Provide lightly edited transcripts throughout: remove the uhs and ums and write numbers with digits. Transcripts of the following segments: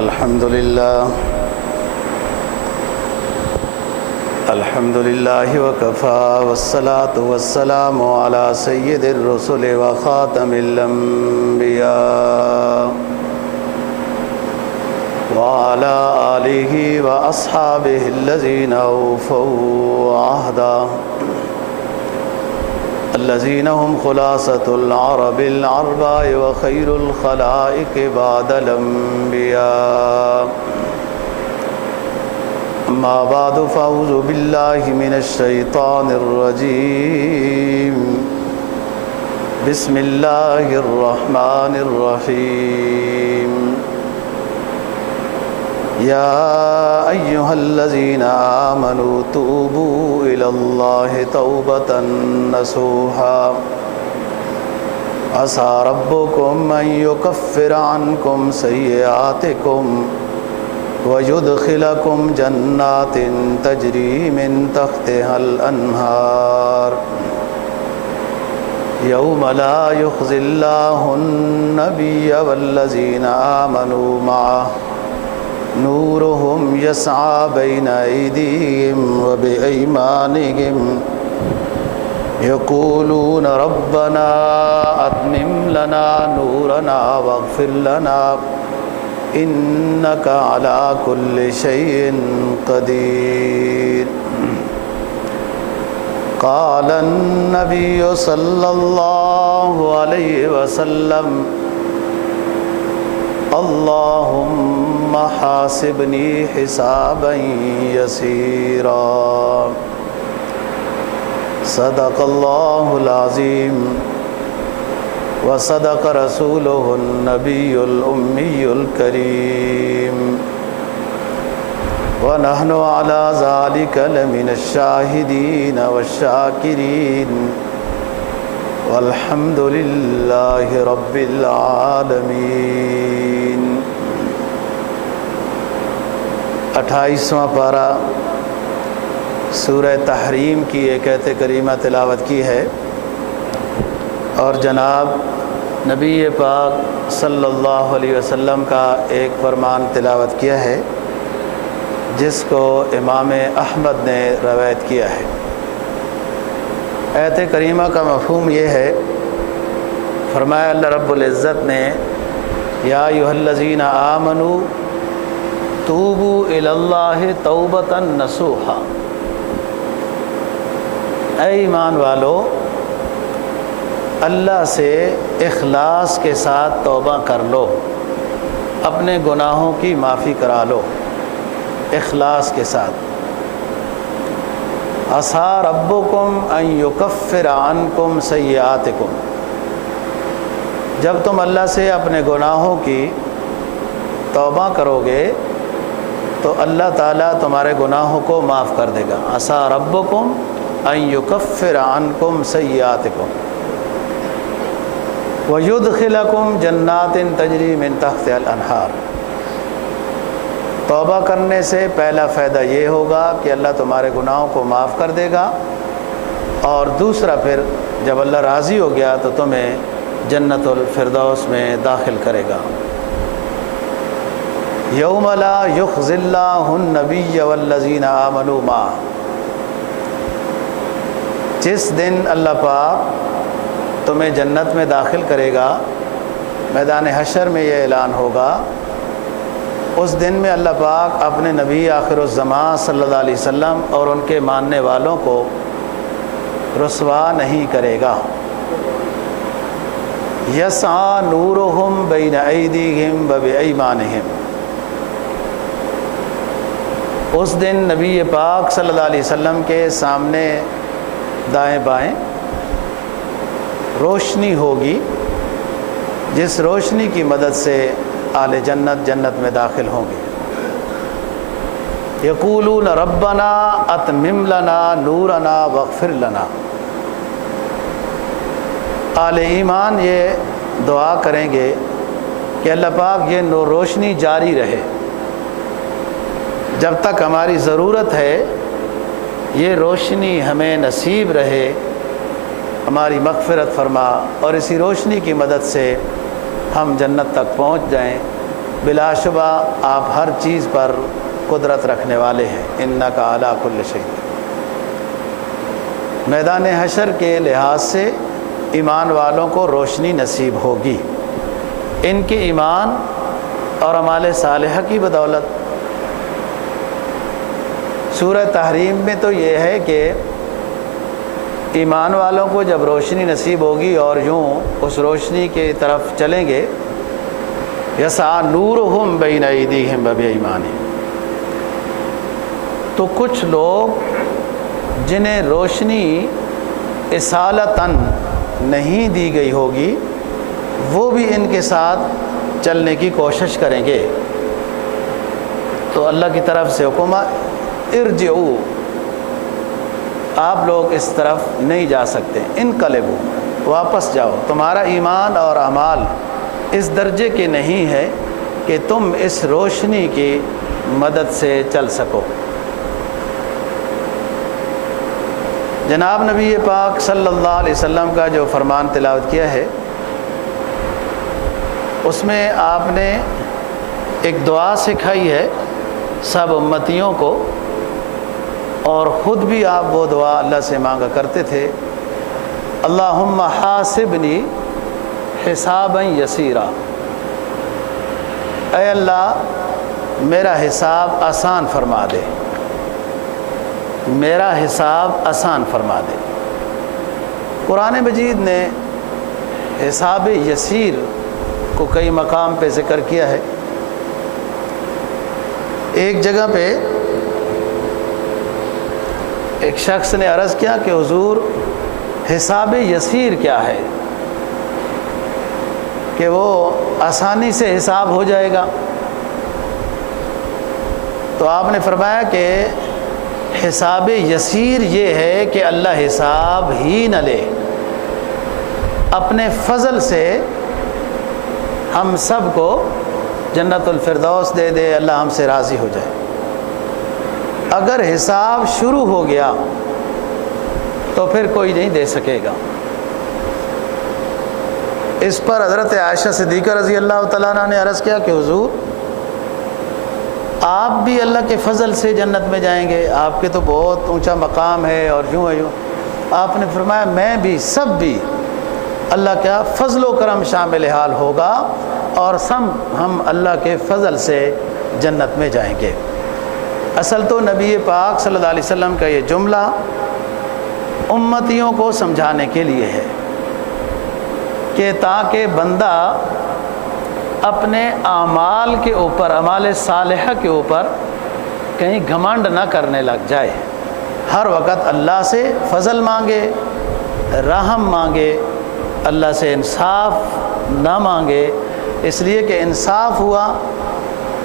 الحمد لله وكفى والصلاة والسلام على سيد الرسل وخاتم الأنبياء وعلى آله وأصحابه الذين أوفوا عهدا الذين هم خلاصة العرب العرباء وخير الخلائق بعد الأنبياء. أما بعد فأعوذ بالله من الشيطان الرجيم. بسم الله الرحمن الرحيم. يا أيها الذين آمنوا توبوا إلى الله توبة نصوحا عسى ربكم أن يكفر عنكم سيئاتكم ويدخلكم جنات تجري من تحتها الأنهار يوم لا يخزي الله النبي والذين آمنوا معه نورهم يسعى بين أيديهم وبأيمانهم يقولون ربنا أتمم لنا نورنا واغفر لنا إنك على كل شيء قدير. قال النبي صلى الله عليه وسلم اللهم حاسبني حسابا يسيرا. صدق الله العظيم وصدق رسوله النبي الأمي الكريم ونحن على ذلك لمن الشاهدين والشاكرين والحمد لله رب العالمين. 28واں پارہ سورہ تحریم کی ایک آیت کریمہ تلاوت کی ہے اور جناب نبی پاک صلی اللہ علیہ وسلم کا ایک فرمان تلاوت کیا ہے جس کو امام احمد نے روایت کیا ہے. آیت کریمہ کا مفہوم یہ ہے، فرمایا اللہ رب العزت نے یا ایھا الذین آمنوا توبوا الی اللہ توبۃ نصوحا، اے ایمان والو اللہ سے اخلاص کے ساتھ توبہ کر لو، اپنے گناہوں کی معافی کرا لو اخلاص کے ساتھ. عسیٰ ربکم ان یکفر عنکم سیئاتکم، جب تم اللہ سے اپنے گناہوں کی توبہ کرو گے تو اللہ تعالیٰ تمہارے گناہوں کو معاف کر دے گا. عسیٰ ربکم ان یکفر عنکم سیئاتکم وَيُدْخِلَكُمْ جَنَّاتٍ تَجْرِي مِن تَحْتِهَا الْأَنْهَارُ. توبہ کرنے سے پہلا فائدہ یہ ہوگا کہ اللہ تمہارے گناہوں کو معاف کر دے گا، اور دوسرا پھر جب اللہ راضی ہو گیا تو تمہیں جنت الفردوس میں داخل کرے گا. یوم لا یخزی اللہ النبی والذین آمنوا معہ، جس دن اللہ پاک تمہیں جنت میں داخل کرے گا، میدان حشر میں یہ اعلان ہوگا، اس دن میں اللہ پاک اپنے نبی آخر الزمان صلی اللہ علیہ وسلم اور ان کے ماننے والوں کو رسوا نہیں کرے گا. یسعی نورہم بین ایدیہم وبایمانہم، اس دن نبی پاک صلی اللہ علیہ وسلم کے سامنے دائیں بائیں روشنی ہوگی، جس روشنی کی مدد سے اہل جنت میں داخل ہوں گے. یقولون ربنا اتمم لنا نورنا واغفر لنا، اہل ایمان یہ دعا کریں گے کہ اللہ پاک یہ نور روشنی جاری رہے، جب تک ہماری ضرورت ہے یہ روشنی ہمیں نصیب رہے، ہماری مغفرت فرما، اور اسی روشنی کی مدد سے ہم جنت تک پہنچ جائیں بلا شبہ آپ ہر چیز پر قدرت رکھنے والے ہیں، انک علی کل شیء۔ میدان حشر کے لحاظ سے ایمان والوں کو روشنی نصیب ہوگی، ان کے ایمان اور اعمال صالحہ کی بدولت۔ سورہ تحریم میں تو یہ ہے کہ ایمان والوں کو جب روشنی نصیب ہوگی اور یوں اس روشنی کی طرف چلیں گے، یسعی نورہم بین ایدیہم وبایمانہم، تو کچھ لوگ جنہیں روشنی اصالتاً نہیں دی گئی ہوگی وہ بھی ان کے ساتھ چلنے کی کوشش کریں گے، تو اللہ کی طرف سے حکم ارجعوا، آپ لوگ اس طرف نہیں جا سکتے، انقلبوا، واپس جاؤ، تمہارا ایمان اور اعمال اس درجے کے نہیں ہے کہ تم اس روشنی کی مدد سے چل سکو۔ جناب نبی پاک صلی اللہ علیہ وسلم کا جو فرمان تلاوت کیا ہے، اس میں آپ نے ایک دعا سکھائی ہے سب امتیوں کو، اور خود بھی آپ وہ دعا اللہ سے مانگا کرتے تھے، اللہم حاسبنی حسابا یسیرا، اے اللہ میرا حساب آسان فرما دے، میرا حساب آسان فرما دے۔ قرآن مجید نے حساب یسیر کو کئی مقام پہ ذکر کیا ہے۔ ایک جگہ پہ ایک شخص نے عرض کیا کہ حضور حساب یسیر کیا ہے، کہ وہ آسانی سے حساب ہو جائے گا؟ تو آپ نے فرمایا کہ حساب یسیر یہ ہے کہ اللہ حساب ہی نہ لے، اپنے فضل سے ہم سب کو جنت الفردوس دے دے، اللہ ہم سے راضی ہو جائے۔ اگر حساب شروع ہو گیا تو پھر کوئی نہیں دے سکے گا۔ اس پر حضرت عائشہ صدیقہ رضی اللہ تعالیٰ عنہ نے عرض کیا کہ حضور آپ بھی اللہ کے فضل سے جنت میں جائیں گے، آپ کے تو بہت اونچا مقام ہے اور یوں ہے یوں۔ آپ نے فرمایا میں بھی، سب بھی اللہ کا فضل و کرم شامل حال ہوگا اور سب ہم اللہ کے فضل سے جنت میں جائیں گے۔ اصل تو نبی پاک صلی اللہ علیہ وسلم کا یہ جملہ امتیوں کو سمجھانے کے لیے ہے کہ تاکہ بندہ اپنے اعمال کے اوپر، اعمال صالحہ کے اوپر کہیں گھمنڈ نہ کرنے لگ جائے، ہر وقت اللہ سے فضل مانگے، رحم مانگے، اللہ سے انصاف نہ مانگے، اس لیے کہ انصاف ہوا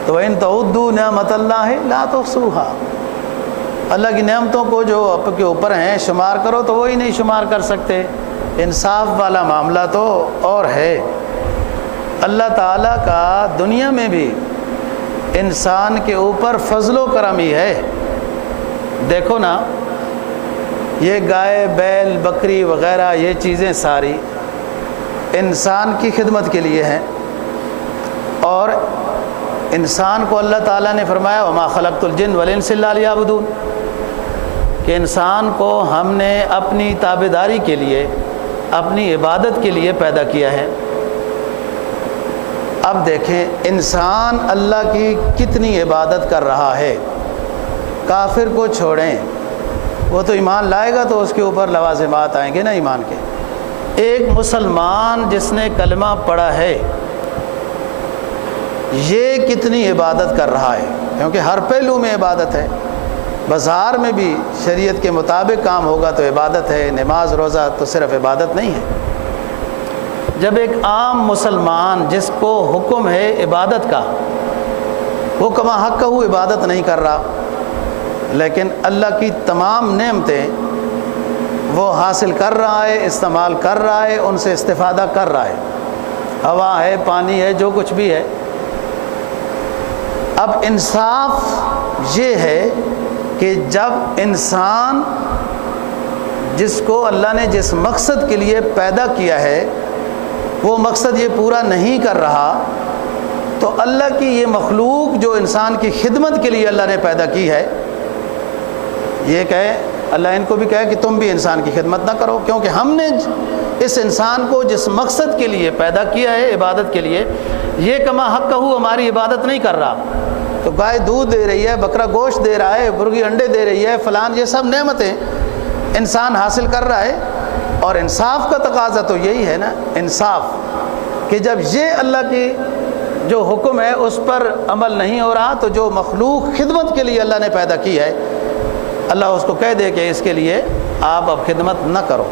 تو وَإِن تَعُدُّوا نِعْمَتَ اللَّهِ لَا تُحْصُوهَا، اللہ کی نعمتوں کو جو آپ کے اوپر ہیں شمار کرو تو وہی نہیں شمار کر سکتے۔ انصاف والا معاملہ تو اور ہے۔ اللہ تعالیٰ کا دنیا میں بھی انسان کے اوپر فضل و کرم ہی ہے۔ دیکھو نا، یہ گائے، بیل، بکری وغیرہ یہ چیزیں ساری انسان کی خدمت کے لیے ہیں، اور انسان کو اللہ تعالیٰ نے فرمایا وَمَا خَلَقْتُ الْجِنَّ وَالْإِنسَ إِلَّا لِيَعْبُدُونِ، کہ انسان کو ہم نے اپنی تابعداری کے لیے، اپنی عبادت کے لیے پیدا کیا ہے۔ اب دیکھیں انسان اللہ کی کتنی عبادت کر رہا ہے۔ کافر کو چھوڑیں، وہ تو ایمان لائے گا تو اس کے اوپر لوازمات آئیں گے نا ایمان کے۔ ایک مسلمان جس نے کلمہ پڑھا ہے یہ کتنی عبادت کر رہا ہے، کیونکہ ہر پہلو میں عبادت ہے۔ بازار میں بھی شریعت کے مطابق کام ہوگا تو عبادت ہے، نماز روزہ تو صرف عبادت نہیں ہے۔ جب ایک عام مسلمان جس کو حکم ہے عبادت کا، وہ کما حق کا عبادت نہیں کر رہا، لیکن اللہ کی تمام نعمتیں وہ حاصل کر رہا ہے، استعمال کر رہا ہے، ان سے استفادہ کر رہا ہے، ہوا ہے، پانی ہے، جو کچھ بھی ہے۔ اب انصاف یہ ہے کہ جب انسان جس کو اللہ نے جس مقصد کے لیے پیدا کیا ہے وہ مقصد یہ پورا نہیں کر رہا تو اللہ کی یہ مخلوق جو انسان کی خدمت کے لیے اللہ نے پیدا کی ہے، یہ کہے اللہ ان کو بھی کہے کہ تم بھی انسان کی خدمت نہ کرو، کیونکہ ہم نے اس انسان کو جس مقصد کے لیے پیدا کیا ہے، عبادت کے لیے، یہ کما حق کہو ہماری عبادت نہیں کر رہا، تو گائے دودھ دے رہی ہے، بکرا گوشت دے رہا ہے، مرغی انڈے دے رہی ہے، فلان، یہ سب نعمتیں انسان حاصل کر رہا ہے، اور انصاف کا تقاضا تو یہی ہے نا، انصاف، کہ جب یہ اللہ کی جو حکم ہے اس پر عمل نہیں ہو رہا، تو جو مخلوق خدمت کے لیے اللہ نے پیدا کی ہے، اللہ اس کو کہہ دے کہ اس کے لیے آپ اب خدمت نہ کرو۔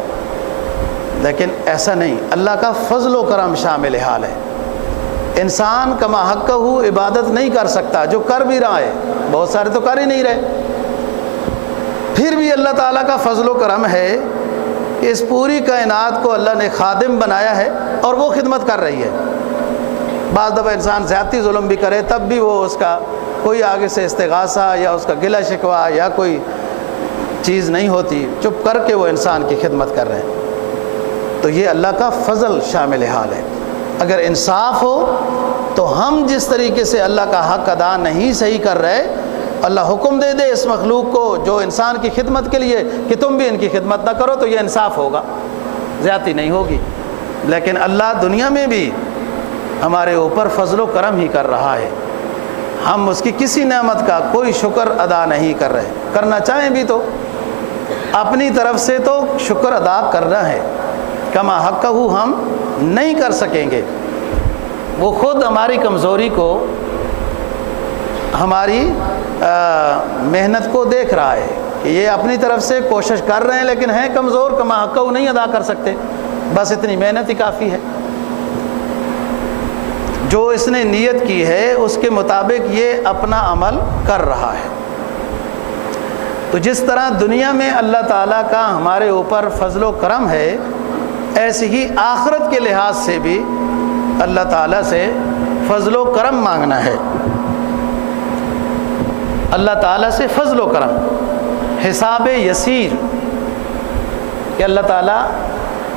لیکن ایسا نہیں، اللہ کا فضل و کرم شامل حال ہے۔ انسان کما حق ہو عبادت نہیں کر سکتا، جو کر بھی رہا ہے، بہت سارے تو کر ہی نہیں رہے، پھر بھی اللہ تعالیٰ کا فضل و کرم ہے کہ اس پوری کائنات کو اللہ نے خادم بنایا ہے اور وہ خدمت کر رہی ہے۔ بعض دفعہ انسان زیادتی ظلم بھی کرے، تب بھی وہ اس کا کوئی آگے سے استغاثہ یا اس کا گلہ شکوہ یا کوئی چیز نہیں ہوتی، چپ کر کے وہ انسان کی خدمت کر رہے ہیں۔ تو یہ اللہ کا فضل شامل حال ہے۔ اگر انصاف ہو تو ہم جس طریقے سے اللہ کا حق ادا نہیں صحیح کر رہے، اللہ حکم دے دے اس مخلوق کو جو انسان کی خدمت کے لیے کہ تم بھی ان کی خدمت نہ کرو، تو یہ انصاف ہوگا، زیادتی نہیں ہوگی۔ لیکن اللہ دنیا میں بھی ہمارے اوپر فضل و کرم ہی کر رہا ہے، ہم اس کی کسی نعمت کا کوئی شکر ادا نہیں کر رہے، کرنا چاہیں بھی تو اپنی طرف سے تو شکر ادا کرنا ہے، کما حقہ ہم نہیں کر سکیں گے۔ وہ خود ہماری کمزوری کو، ہماری محنت کو دیکھ رہا ہے کہ یہ اپنی طرف سے کوشش کر رہے ہیں لیکن ہیں کمزور، کما حقہ نہیں ادا کر سکتے، بس اتنی محنت ہی کافی ہے۔ جو اس نے نیت کی ہے اس کے مطابق یہ اپنا عمل کر رہا ہے۔ تو جس طرح دنیا میں اللہ تعالیٰ کا ہمارے اوپر فضل و کرم ہے، ایسے ہی آخرت کے لحاظ سے بھی اللہ تعالیٰ سے فضل و کرم مانگنا ہے۔ اللہ تعالیٰ سے فضل و کرم، حساب یسیر، کہ اللہ تعالیٰ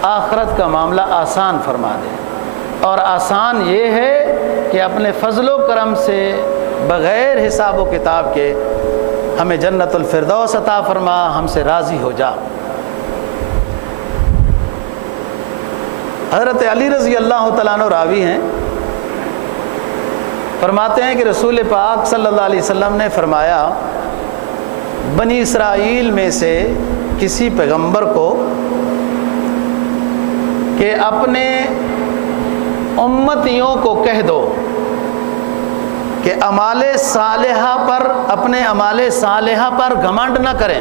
آخرت کا معاملہ آسان فرما دے، اور آسان یہ ہے کہ اپنے فضل و کرم سے بغیر حساب و کتاب کے ہمیں جنت الفردوس عطا فرما، ہم سے راضی ہو جا۔ حضرت علی رضی اللہ تعالیٰ عنہ راوی ہیں، فرماتے ہیں کہ رسول پاک صلی اللہ علیہ وسلم نے فرمایا، بنی اسرائیل میں سے کسی پیغمبر کو کہ اپنے امتیوں کو کہہ دو کہ اعمال صالحہ پر، اپنے اعمال صالحہ پر گھمنڈ نہ کریں۔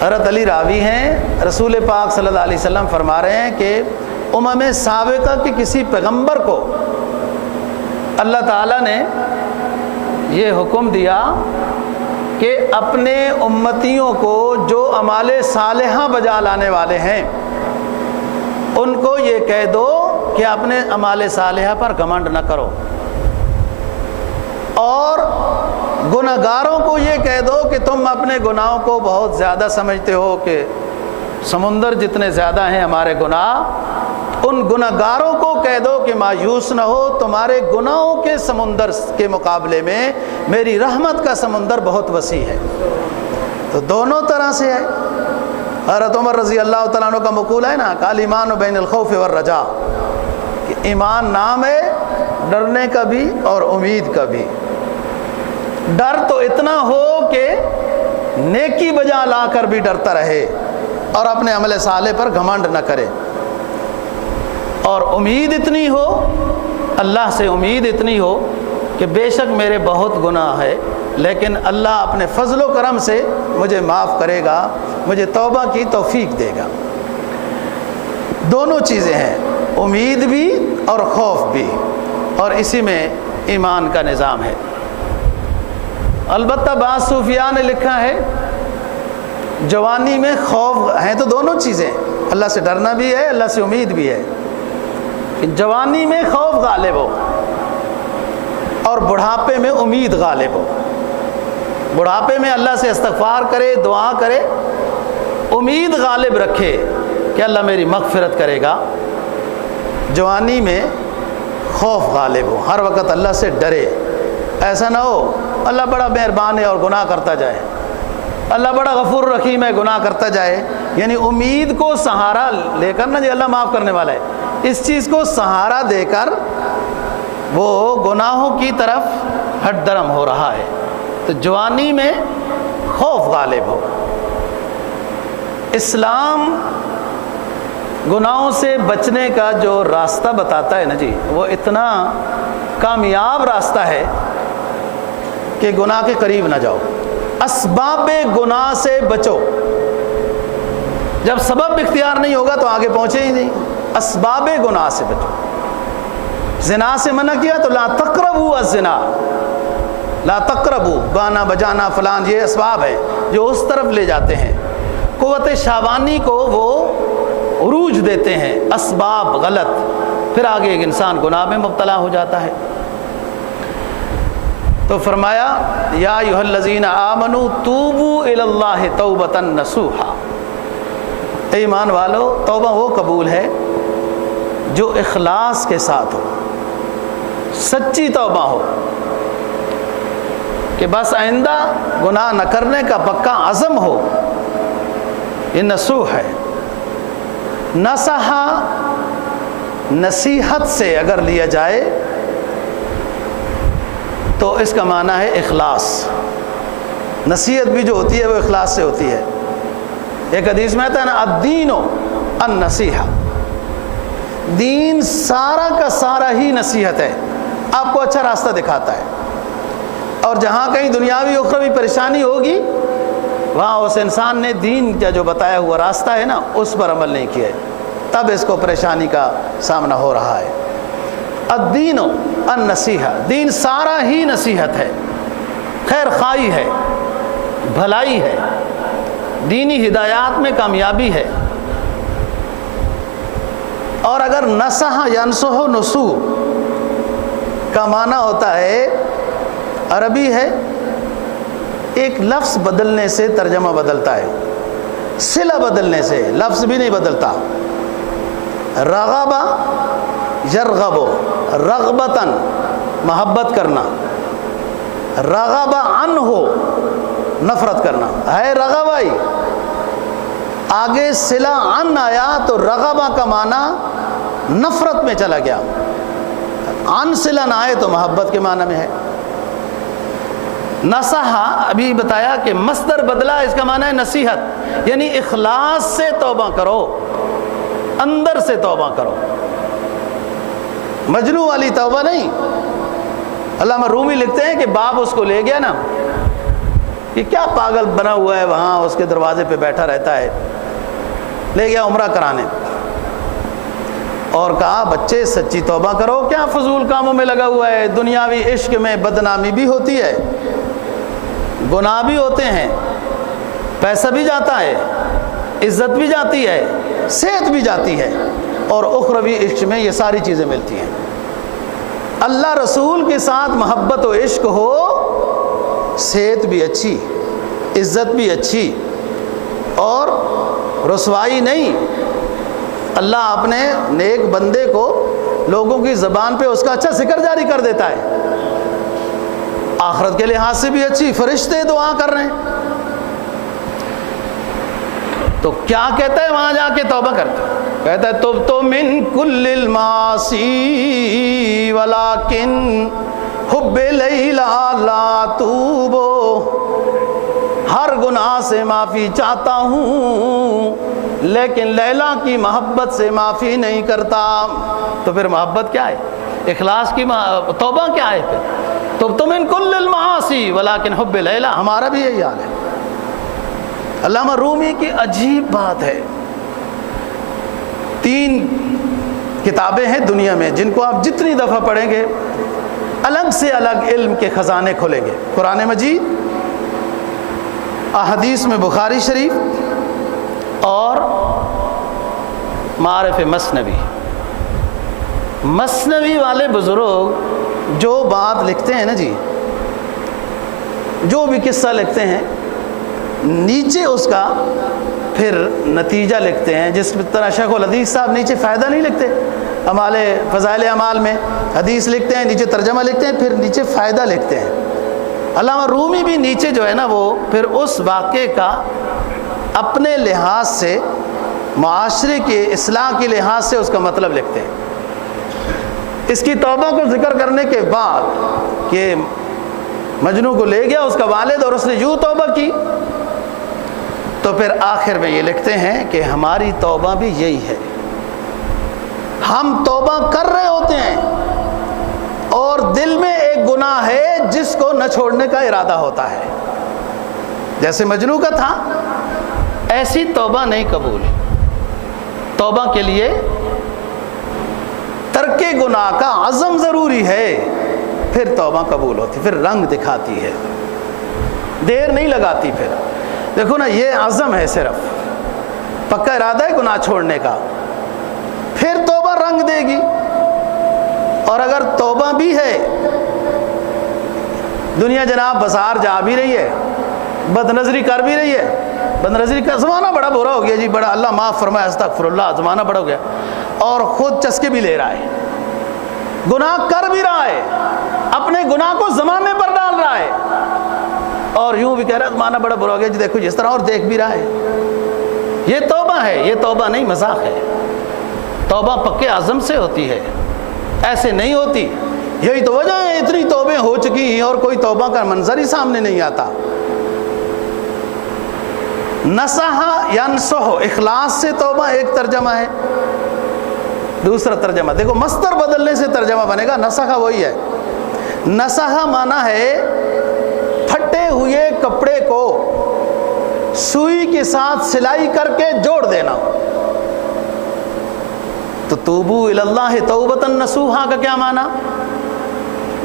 حضرت علی راوی ہیں، رسول پاک صلی اللہ علیہ وسلم فرما رہے ہیں کہ امم سابقہ کے کسی پیغمبر کو اللہ تعالیٰ نے یہ حکم دیا کہ اپنے امتیوں کو جو اعمال صالحہ بجا لانے والے ہیں ان کو یہ کہہ دو کہ اپنے اعمال صالحہ پر گھمنڈ نہ کرو، اور گناہگاروں کو یہ کہہ دو کہ تم اپنے گناہوں کو بہت زیادہ سمجھتے ہو، کہ سمندر جتنے زیادہ ہیں ہمارے گناہ، ان گناہگاروں کو کہہ دو کہ مایوس نہ ہو، تمہارے گناہوں کے سمندر کے مقابلے میں میری رحمت کا سمندر بہت وسیع ہے۔ تو دونوں طرح سے ہے۔ حضرت عمر رضی اللہ تعالیٰ عنہ کا مقولہ ہے نا، قال ایمان بین الخوف والرجاء، کہ ایمان نام ہے ڈرنے کا بھی اور امید کا بھی۔ ڈر تو اتنا ہو کہ نیکی بجا لا کر بھی ڈرتا رہے اور اپنے عمل صالح پر گھمنڈ نہ کرے، اور امید اتنی ہو، اللہ سے امید اتنی ہو کہ بے شک میرے بہت گناہ ہے لیکن اللہ اپنے فضل و کرم سے مجھے معاف کرے گا، مجھے توبہ کی توفیق دے گا۔ دونوں چیزیں ہیں، امید بھی اور خوف بھی، اور اسی میں ایمان کا نظام ہے۔ البتہ بعض صوفیاء نے لکھا ہے جوانی میں خوف ہیں تو دونوں چیزیں، اللہ سے ڈرنا بھی ہے، اللہ سے امید بھی ہے، جوانی میں خوف غالب ہو اور بڑھاپے میں امید غالب ہو۔ بڑھاپے میں اللہ سے استغفار کرے، دعا کرے، امید غالب رکھے کہ اللہ میری مغفرت کرے گا۔ جوانی میں خوف غالب ہو، ہر وقت اللہ سے ڈرے. ایسا نہ ہو اللہ بڑا مہربان ہے اور گناہ کرتا جائے، اللہ بڑا غفور رحیم ہے گناہ کرتا جائے. یعنی امید کو سہارا لے کر نا جی اللہ معاف کرنے والا ہے، اس چیز کو سہارا دے کر وہ گناہوں کی طرف ہٹ درم ہو رہا ہے. تو جوانی میں خوف غالب ہو. اسلام گناہوں سے بچنے کا جو راستہ بتاتا ہے نا جی، وہ اتنا کامیاب راستہ ہے کہ گناہ کے قریب نہ جاؤ. اسباب گناہ سے بچو. جب سبب اختیار نہیں ہوگا تو آگے پہنچے ہی نہیں. اسباب گناہ سے بچو. زنا سے منع کیا تو لا تقربوا الزنا، لا تقربوا، گانا بجانا فلان یہ اسباب ہے جو اس طرف لے جاتے ہیں. قوت شہوانی کو وہ عروج دیتے ہیں، اسباب غلط، پھر آگے ایک انسان گناہ میں مبتلا ہو جاتا ہے. تو فرمایا یا ایھا الذین آمنوا توبوا الی اللہ توبۃ نصوحا. ایمان والو، توبہ وہ قبول ہے جو اخلاص کے ساتھ ہو، سچی توبہ ہو کہ بس آئندہ گناہ نہ کرنے کا پکا عزم ہو. یہ نصوح ہے. نصحہ نصیحت سے اگر لیا جائے تو اس کا معنی ہے اخلاص. نصیحت بھی جو ہوتی ہے وہ اخلاص سے ہوتی ہے. ایک حدیث میں آتا ہے نا الدین النصیحہ، دین سارا کا سارا ہی نصیحت ہے، آپ کو اچھا راستہ دکھاتا ہے. اور جہاں کہیں دنیاوی اخروی پریشانی ہوگی وہاں اس انسان نے دین کا جو بتایا ہوا راستہ ہے نا اس پر عمل نہیں کیا ہے، تب اس کو پریشانی کا سامنا ہو رہا ہے. الدین النصیحہ، دین سارا ہی نصیحت ہے، خیر خواہی ہے، بھلائی ہے، دینی ہدایات میں کامیابی ہے. اور اگر نصح ینصح نصوح کا معنی ہوتا ہے، عربی ہے، ایک لفظ بدلنے سے ترجمہ بدلتا ہے، صلہ بدلنے سے لفظ بھی نہیں بدلتا. رغبہ یرغب، رغبتاً محبت کرنا، رغبہ عنہ نفرت کرنا ہے رغبہ ہی. آگے صلہ عن آیا تو رغبہ کا معنی نفرت میں چلا گیا، عن صلہ نہ آئے تو محبت کے معنی میں ہے. نصحہ ابھی بتایا کہ مصدر بدلا، اس کا معنی ہے نصیحت، یعنی اخلاص سے توبہ کرو، اندر سے توبہ کرو، مجنو والی توبہ نہیں. علامہ رومی لکھتے ہیں کہ باپ اس کو لے گیا نا، یہ کیا پاگل بنا ہوا ہے وہاں اس کے دروازے پہ بیٹھا رہتا ہے، لے گیا عمرہ کرانے اور کہا بچے سچی توبہ کرو، کیا فضول کاموں میں لگا ہوا ہے. دنیاوی عشق میں بدنامی بھی ہوتی ہے، گناہ بھی ہوتے ہیں، پیسہ بھی جاتا ہے، عزت بھی جاتی ہے، صحت بھی جاتی ہے، اور اخروی عشق میں یہ ساری چیزیں ملتی ہیں. اللہ رسول کے ساتھ محبت و عشق ہو، صحت بھی اچھی، عزت بھی اچھی، اور رسوائی نہیں. اللہ اپنے نیک بندے کو لوگوں کی زبان پہ اس کا اچھا ذکر جاری کر دیتا ہے، آخرت کے لحاظ سے بھی اچھی، فرشتے دعا کر رہے ہیں. تو کیا کہتا ہے وہاں جا کے توبہ کرتا ہے، کہتا ہے تبت من کل المعاصی ولکن حب لیلا لا توبو، ہر گناہ سے معافی چاہتا ہوں لیکن لیلا کی محبت سے معافی نہیں کرتا. تو پھر محبت کیا ہے، اخلاص کی توبہ کیا ہے پھر؟ تبت من کل المعاصی ولکن حب لیلا. ہمارا بھی یہی حال ہے. علامہ رومی کی عجیب بات ہے، 3 کتابیں ہیں دنیا میں جن کو آپ جتنی دفعہ پڑھیں گے الگ سے الگ علم کے خزانے کھولیں گے. قرآن مجید، احادیث میں بخاری شریف، اور معارف مثنوی. مثنوی والے بزرگ جو بات لکھتے ہیں نا جی، جو بھی قصہ لکھتے ہیں نیچے اس کا پھر نتیجہ لکھتے ہیں. جس طرح شیخ الحدیث صاحب نیچے فائدہ نہیں لکھتے اعمال فضائل اعمال میں، حدیث لکھتے ہیں، نیچے ترجمہ لکھتے ہیں، پھر نیچے فائدہ لکھتے ہیں۔ علامہ رومی بھی نیچے جو ہے نا وہ پھر اس واقعے کا اپنے لحاظ سے، معاشرے کے اصلاح کے لحاظ سے اس کا مطلب لکھتے ہیں۔ اس کی توبہ کو ذکر کرنے کے بعد کہ مجنو کو لے گیا اس کا والد اور اس نے یوں توبہ کی، تو پھر آخر میں یہ لکھتے ہیں کہ ہماری توبہ بھی یہی ہے، ہم توبہ کر رہے ہوتے ہیں اور دل میں ایک گناہ ہے جس کو نہ چھوڑنے کا ارادہ ہوتا ہے، جیسے مجنو کا تھا، ایسی توبہ نہیں قبول۔ توبہ کے لیے ترک گناہ کا عزم ضروری ہے، پھر توبہ قبول ہوتی، پھر رنگ دکھاتی ہے، دیر نہیں لگاتی۔ پھر دیکھو نا، یہ عزم ہے، صرف پکا ارادہ ہے گناہ چھوڑنے کا، پھر توبہ رنگ دے گی۔ اور اگر توبہ بھی ہے، دنیا جناب بازار جا بھی رہی ہے، بد نظری کر بھی رہی ہے، بد نظری کا زمانہ بڑا برا ہو گیا جی، بڑا اللہ معاف فرمائے، استغفر اللہ، زمانہ بڑا ہو گیا، اور خود چسکے بھی لے رہا ہے، گناہ کر بھی رہا ہے، اپنے گناہ کو زمانے پر ڈال رہا ہے، اور یوں بھی کہہ رہا ہے زمانہ بڑا برا ہو گیا جی، دیکھو جس طرح، اور دیکھ بھی رہا ہے۔ یہ توبہ ہے، یہ توبہ نہیں مذاق ہے۔ توبہ پکے عزم سے ہوتی ہے، ایسے نہیں ہوتی۔ یہی تو وجہ ہے اتنی توبیں ہو چکی ہیں اور کوئی توبہ کا منظر ہی سامنے نہیں آتا۔ نصح ینصح، اخلاص سے توبہ ایک ترجمہ ہے۔ دوسرا ترجمہ دیکھو، مصدر بدلنے سے ترجمہ بنے گا، نصح وہی ہے۔ نصح مانا ہے پھٹے ہوئے کپڑے کو سوئی کے ساتھ سلائی کر کے جوڑ دینا۔ تو توبو الی اللہ توبۃ نصوحا کا کیا معنی؟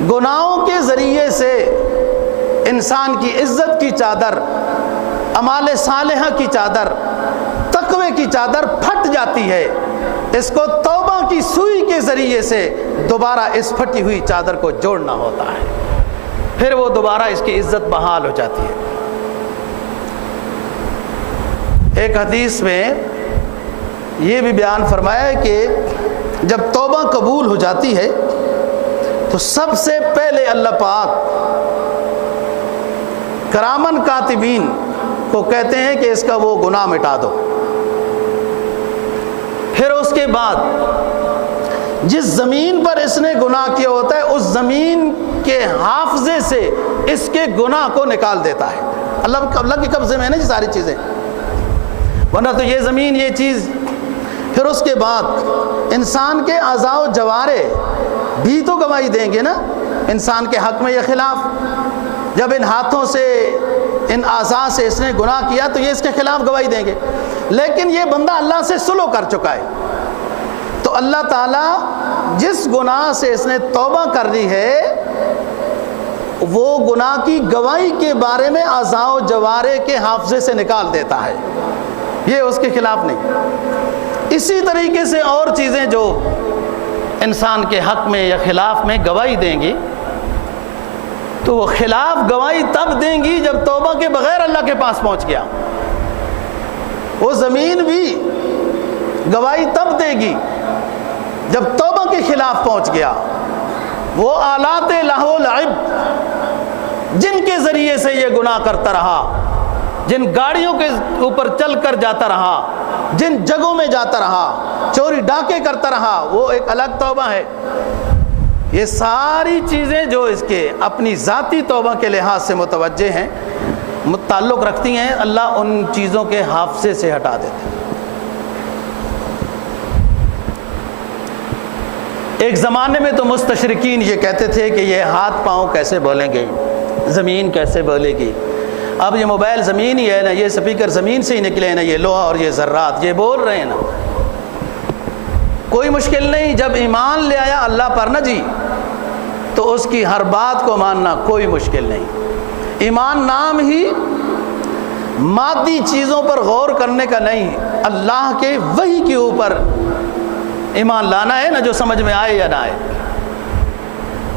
گناہوں کے ذریعے سے انسان کی عزت کی چادر، اعمال صالحہ کی چادر، تقوی کی چادر پھٹ جاتی ہے، اس کو توبہ کی سوئی کے ذریعے سے دوبارہ اس پھٹی ہوئی چادر کو جوڑنا ہوتا ہے، پھر وہ دوبارہ اس کی عزت بحال ہو جاتی ہے۔ ایک حدیث میں یہ بھی بیان فرمایا ہے کہ جب توبہ قبول ہو جاتی ہے تو سب سے پہلے اللہ پاک کرامن کاتبین کو کہتے ہیں کہ اس کا وہ گناہ مٹا دو، پھر اس کے بعد جس زمین پر اس نے گناہ کیا ہوتا ہے اس زمین کے حافظے سے اس کے گناہ کو نکال دیتا ہے۔ اللہ کے قبضے میں ہے نا یہ ساری چیزیں، ورنہ تو یہ زمین، یہ چیز۔ پھر اس کے بعد انسان کے اعضاء و جوارے بھی تو گواہی دیں گے نا انسان کے حق میں، یہ خلاف جب ان ہاتھوں سے، ان اعضاء سے اس نے گناہ کیا تو یہ اس کے خلاف گواہی دیں گے۔ لیکن یہ بندہ اللہ سے صلح کر چکا ہے، تو اللہ تعالیٰ جس گناہ سے اس نے توبہ کر لی ہے وہ گناہ کی گواہی کے بارے میں اعضاء و جوارے کے حافظے سے نکال دیتا ہے، یہ اس کے خلاف نہیں۔ اسی طریقے سے اور چیزیں جو انسان کے حق میں یا خلاف میں گواہی دیں گی، تو وہ خلاف گواہی تب دیں گی جب توبہ کے بغیر اللہ کے پاس پہنچ گیا۔ وہ زمین بھی گواہی تب دے گی جب توبہ کے خلاف پہنچ گیا۔ وہ آلات لہو لعب جن کے ذریعے سے یہ گناہ کرتا رہا، جن گاڑیوں کے اوپر چل کر جاتا رہا، جن جگہوں میں جاتا رہا، چوری ڈاکے کرتا رہا، وہ ایک الگ توبہ ہے۔ یہ ساری چیزیں جو اس کے اپنی ذاتی توبہ کے لحاظ سے متوجہ ہیں، تعلق رکھتی ہیں، اللہ ان چیزوں کے حافظے سے ہٹا دیتے ہیں۔ ایک زمانے میں تو مستشرقین یہ کہتے تھے کہ یہ ہاتھ پاؤں کیسے بولیں گے، زمین کیسے بولے گی۔ اب یہ موبائل زمین ہی ہے نا، یہ سپیکر زمین سے ہی نکلے ہیں نا، یہ لوہا اور یہ ذرات یہ بول رہے ہیں نا، کوئی مشکل نہیں۔ جب ایمان لے آیا اللہ پر نا جی، تو اس کی ہر بات کو ماننا کوئی مشکل نہیں۔ ایمان نام ہی مادی چیزوں پر غور کرنے کا نہیں، اللہ کے وحی کے اوپر ایمان لانا ہے نا، جو سمجھ میں آئے یا نہ آئے۔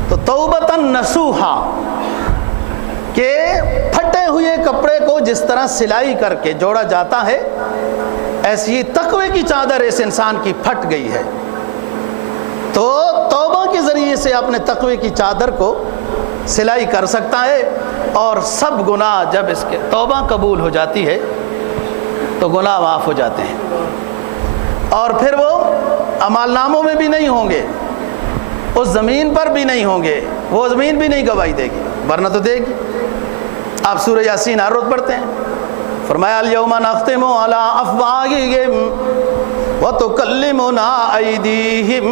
تو توبۃ نصوحا کہ پھٹے ہوئے کپڑے کو جس طرح سلائی کر کے جوڑا جاتا ہے، ایسی تقوی کی چادر اس انسان کی پھٹ گئی ہے، تو توبہ کے ذریعے سے اپنے تقوی کی چادر کو سلائی کر سکتا ہے، اور سب گناہ جب اس کے توبہ قبول ہو جاتی ہے تو گناہ معاف ہو جاتے ہیں، اور پھر وہ اعمال ناموں میں بھی نہیں ہوں گے، اس زمین پر بھی نہیں ہوں گے، وہ زمین بھی نہیں گواہی دے گی، ورنہ تو دے گی۔ آپ سورہ یاسین ہر روز پڑھتے ہیں، فرمایا الیوم نختم علی افواہہم وتکلمنا ایدیہم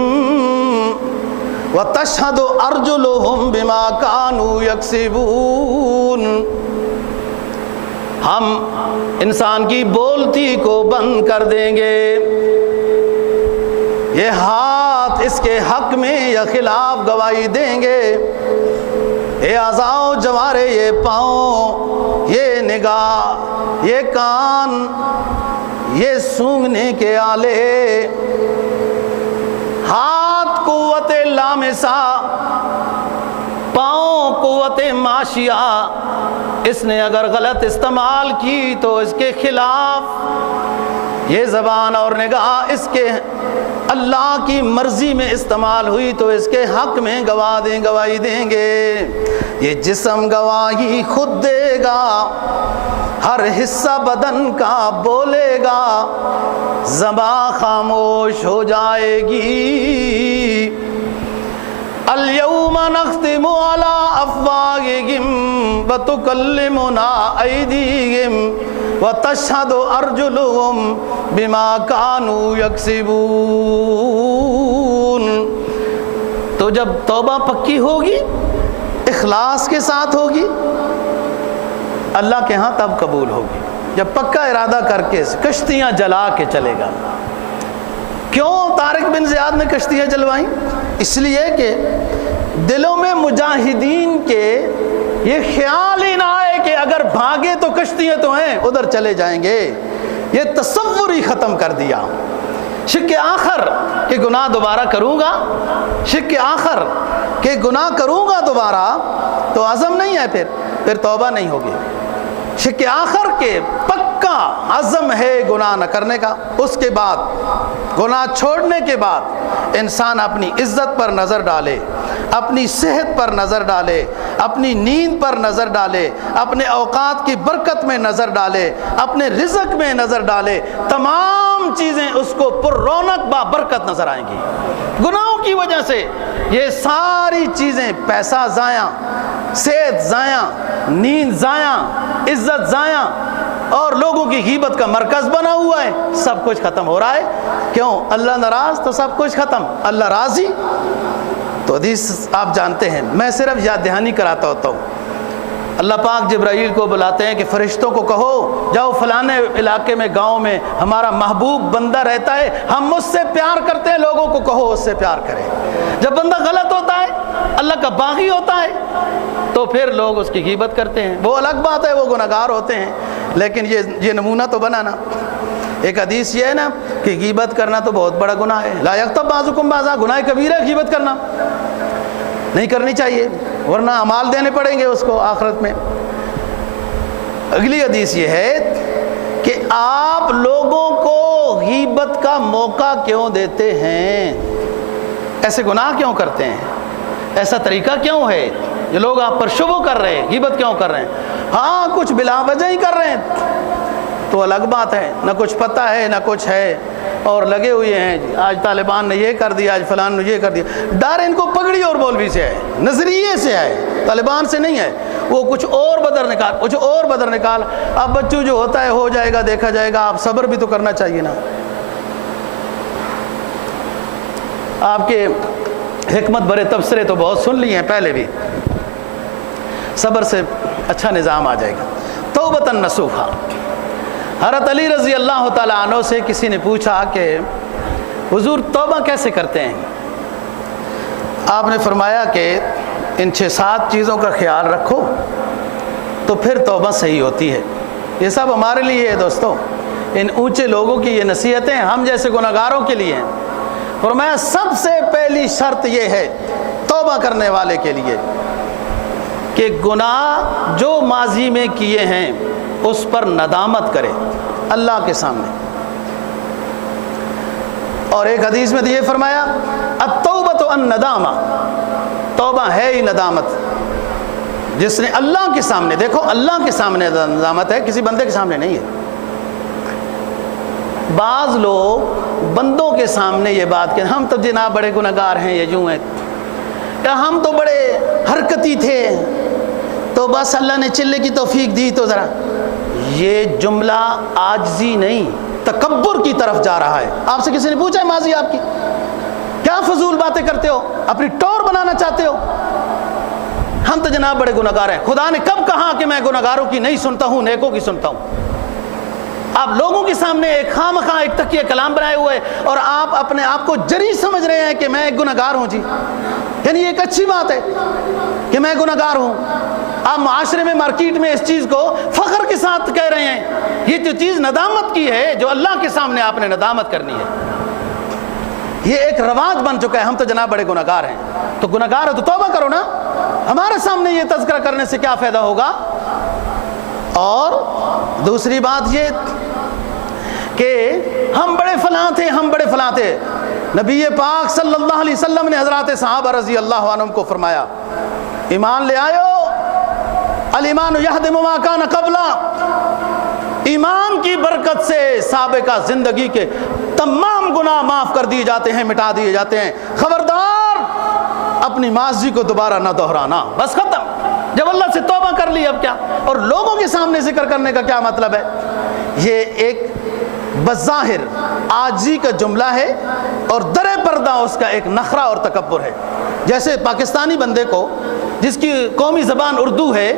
وتشہد ارجلہم بما کانوا یکسبون۔ ہم انسان کی بولتی کو بند کر دیں گے، یہ ہاتھ اس کے حق میں یا خلاف گواہی دیں گے، یہ اعضاء و جوارے، یہ پاؤں، یہ نگاہ، یہ کان، یہ سونگھنے کے آلے، ہاتھ قوت لامسہ، پاؤں قوت ماشیہ، اس نے اگر غلط استعمال کی تو اس کے خلاف، یہ زبان اور نگاہ اس کے اللہ کی مرضی میں استعمال ہوئی تو اس کے حق میں گواہی دیں گے۔ یہ جسم گواہی خود دے گا، ہر حصہ بدن کا بولے گا، زبان خاموش ہو جائے گی۔ الیوم نختم علی افواہہم وتکلمنا ایدیہم وتشہد ارجلہم بما کانوا یکسبون۔ تو جب توبہ پکی ہوگی، اخلاص کے ساتھ ہوگی، اللہ کے ہاں تب قبول ہوگی۔ جب پکا ارادہ کر کے کشتیاں جلا کے چلے گا۔ کیوں طارق بن زیاد نے کشتیاں جلوائیں؟ اس لیے کہ دلوں میں مجاہدین کے یہ خیال ہی نہ آئے کہ اگر بھاگے تو کشتیاں تو ہیں، ادھر چلے جائیں گے، یہ تصور ہی ختم کر دیا۔ شک آخر کہ گناہ دوبارہ کروں گا، شک آخر کہ گناہ کروں گا دوبارہ تو عزم نہیں ہے، پھر توبہ نہیں ہوگی۔ شک آخر کے پکا عزم ہے گناہ نہ کرنے کا۔ اس کے بعد گناہ چھوڑنے کے بعد انسان اپنی عزت پر نظر ڈالے، اپنی صحت پر نظر ڈالے، اپنی نیند پر نظر ڈالے، اپنے اوقات کی برکت میں نظر ڈالے، اپنے رزق میں نظر ڈالے، تمام چیزیں اس کو پر رونق با برکت نظر آئیں گی۔ گناہوں کی وجہ سے یہ ساری چیزیں، پیسہ ضائع، صحت ضائع، نیند ضائع، عزت ضائع، اور لوگوں کی غیبت کا مرکز بنا ہوا ہے، سب کچھ ختم ہو رہا ہے۔ کیوں؟ اللہ ناراض تو سب کچھ ختم، اللہ راضی تو حدیث آپ جانتے ہیں، میں صرف یاد دہانی کراتا ہوتا ہوں۔ اللہ پاک جبرائیل کو بلاتے ہیں کہ فرشتوں کو کہو جاؤ فلانے علاقے میں، گاؤں میں ہمارا محبوب بندہ رہتا ہے، ہم اس سے پیار کرتے ہیں، لوگوں کو کہو اس سے پیار کریں۔ جب بندہ غلط ہوتا ہے، اللہ کا باغی ہوتا ہے، تو پھر لوگ اس کی غیبت کرتے ہیں، وہ الگ بات ہے، وہ گناہگار ہوتے ہیں، لیکن یہ نمونہ تو بنا نا۔ ایک حدیث یہ ہے نا کہ غیبت کرنا تو بہت بڑا گناہ ہے، لا یغتب بعضکم بعضا، گناہ کبیرہ ہے غیبت کرنا، نہیں کرنی چاہیے، ورنہ اعمال دینے پڑیں گے اس کو آخرت میں۔ اگلی حدیث یہ ہے کہ آپ لوگوں کو غیبت کا موقع کیوں دیتے ہیں؟ ایسے گناہ کیوں کرتے ہیں؟ ایسا طریقہ کیوں ہے؟ جو لوگ آپ پر شبہ کر رہے ہیں، غیبت کیوں کر رہے ہیں؟ ہاں کچھ بلا وجہ ہی کر رہے ہیں تو الگ بات ہے، نہ کچھ پتہ ہے نہ کچھ ہے، اور لگے ہوئے ہیں آج طالبان نے یہ کر دیا، آج فلان نے یہ کر دیا۔ ڈر ان کو پگڑی اور مولوی سے ہے، نظریے سے ہے، طالبان سے نہیں ہے۔ وہ کچھ اور بدر نکال، کچھ اور بدر نکال، اب بچوں جو ہوتا ہے ہو جائے گا، دیکھا جائے گا، آپ صبر بھی تو کرنا چاہیے نا۔ آپ کے حکمت برے تبصرے تو بہت سن لی ہیں پہلے بھی، صبر سے اچھا نظام آ جائے گا۔ توبۃ نصوحا، حضرت علی رضی اللہ تعالیٰ عنہ سے کسی نے پوچھا کہ حضور توبہ کیسے کرتے ہیں؟ آپ نے فرمایا کہ ان 6-7 چیزوں کا خیال رکھو تو پھر توبہ صحیح ہوتی ہے۔ یہ سب ہمارے لیے ہے دوستو، ان اونچے لوگوں کی یہ نصیحتیں ہم جیسے گناہگاروں کے لیے ہیں۔ فرمایا سب سے پہلی شرط یہ ہے توبہ کرنے والے کے لیے کہ گناہ جو ماضی میں کیے ہیں اس پر ندامت کرے اللہ کے سامنے۔ اور ایک حدیث میں یہ فرمایا التوبۃ الندامہ، توبہ ہے ہی ندامت. جس نے اللہ کے سامنے، دیکھو اللہ کے سامنے ندامت ہے، کسی بندے کے سامنے نہیں ہے. بعض لوگ بندوں کے سامنے یہ بات کہ ہم تو جناب بڑے گنہگار ہیں، یہ یوں ہیں، یا ہم تو بڑے حرکتی تھے تو بس اللہ نے چلے کی توفیق دی تو ذرا. یہ جملہ عاجزی نہیں، تکبر کی طرف جا رہا ہے. آپ سے کسی نے پوچھا ہے ماضی آپ کی؟ کیا فضول باتیں کرتے ہو؟ اپنی ٹور بنانا چاہتے ہو؟ ہم تو جناب بڑے گنہگار ہیں. خدا نے کب کہا کہ میں گنہگاروں کی نہیں سنتا ہوں، نیکوں کی سنتا ہوں؟ آپ لوگوں کے سامنے ایک خواہ ایک تکیہ کلام بنائے ہوئے اور آپ اپنے آپ کو جری سمجھ رہے ہیں کہ میں ایک گنہگار ہوں. جی یعنی ایک اچھی بات ہے کہ میں گنہگار ہوں. آپ معاشرے میں، مارکیٹ میں اس چیز کو فخر کے ساتھ کہہ رہے ہیں. یہ جو چیز ندامت کی ہے، جو اللہ کے سامنے آپ نے ندامت کرنی ہے، یہ ایک رواج بن چکا ہے. ہم تو جناب بڑے گنہگار ہیں. تو گنہگار ہو تو توبہ کرو نا. ہمارے سامنے یہ تذکرہ کرنے سے کیا فائدہ ہوگا؟ اور دوسری بات یہ کہ ہم بڑے فلاں تھے، ہم بڑے فلاں تھے. نبی پاک صلی اللہ علیہ وسلم نے حضرات صحابہ رضی اللہ عنہم کو فرمایا، ایمان لے آئو، الایمان یہدم ما کان قبلا. ایمان کی برکت سے سابقہ زندگی کے تمام گناہ معاف کر دیے جاتے ہیں، مٹا دیے جاتے ہیں. خبردار اپنی ماضی کو دوبارہ نہ دہرانا. بس ختم. جب اللہ سے توبہ کر لی اب کیا؟ اور لوگوں کے سامنے ذکر کرنے کا کیا مطلب ہے؟ یہ ایک بظاہر عاجزی کا جملہ ہے اور در پردہ اس کا ایک نخرہ اور تکبر ہے. جیسے پاکستانی بندے کو جس کی قومی زبان اردو ہے،